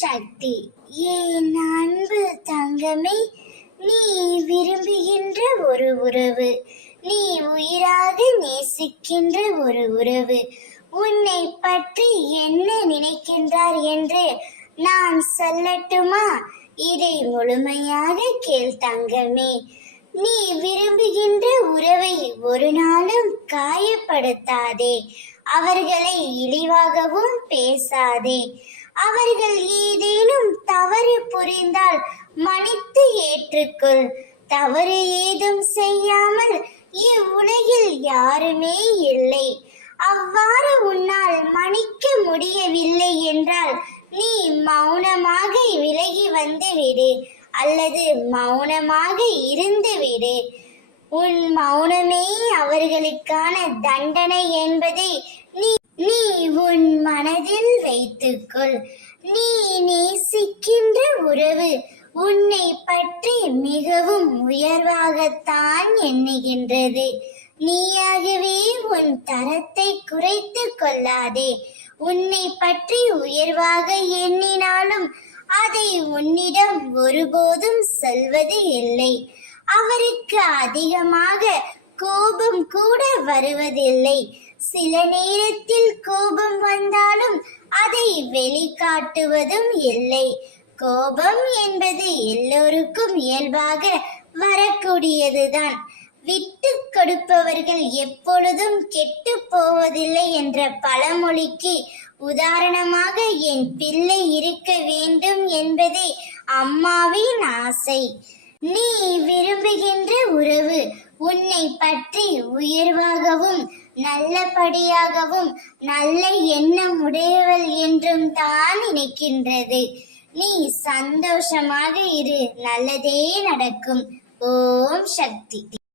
சக்தி. என் அன்பு தங்கமே, நீ விரும்புகின்ற ஒரு உறவு, நீ உயிராக நேசிக்கின்ற ஒரு உறவு உன்னை பற்றி என்ன நினைக்கின்றார் என்று நான் சொல்லட்டுமா? இதை முழுமையாக கேள் தங்கமே. நீ விரும்புகின்ற உறவை ஒரு நாளும் காயப்படுத்தாதே. அவர்களை இழிவாகவும் பேசாதே. அவர்கள் ஏதேனும் தவறு புரிந்தால் மன்னித்து ஏற்றுக்கொள். தவறு ஏதும் செய்யாமல் இவ்வுலகில் யாருமே இல்லை. அவ்வாறு உன்னால் மன்னிக்க முடியவில்லை என்றால் நீ மௌனமாக விலகி வந்து விடு, அல்லது மௌனமாக இருந்து விடு. உன் மௌனமே அவர்களுக்கான தண்டனை என்பதை நீ உன் மனதில் வைத்துக்கொள். நீ நேசிக்கின்ற உறவு உன்னை பற்றி மிகவும் உயர்வாகத்தான் எண்ணுகின்றது. நீயாகவே உன் தரத்தை குறைத்து கொள்ளாதே. உன்னை பற்றி உயர்வாக எண்ணினாலும் அதை உன்னிடம் ஒருபோதும் சொல்வது இல்லை. அவருக்கு அதிகமாக கோபம் கூட வருவதில்லை. சில நேரத்தில் கோபம் வந்தாலும் அதை வெளிக்காட்டுவதும் இல்லை. கோபம் என்பது எல்லோருக்கும் இயல்பாக வரக்கூடியதுதான். விட்டு கொடுப்பவர்கள் எப்பொழுதும் கெட்டு போவதில்லை என்ற பழமொழிக்கு உதாரணமாக என் பிள்ளை இருக்க வேண்டும் என்பதே அம்மாவின் ஆசை. நீ விரும்புகின்ற உறவு உன்னை பற்றி உயர்வாகவும் நல்லபடியாகவும் நல்ல எண்ணம் உடையவள் என்றும் தான் நினைக்கின்றது. நீ சந்தோஷமாக இரு, நல்லதே நடக்கும். ஓம் சக்தி.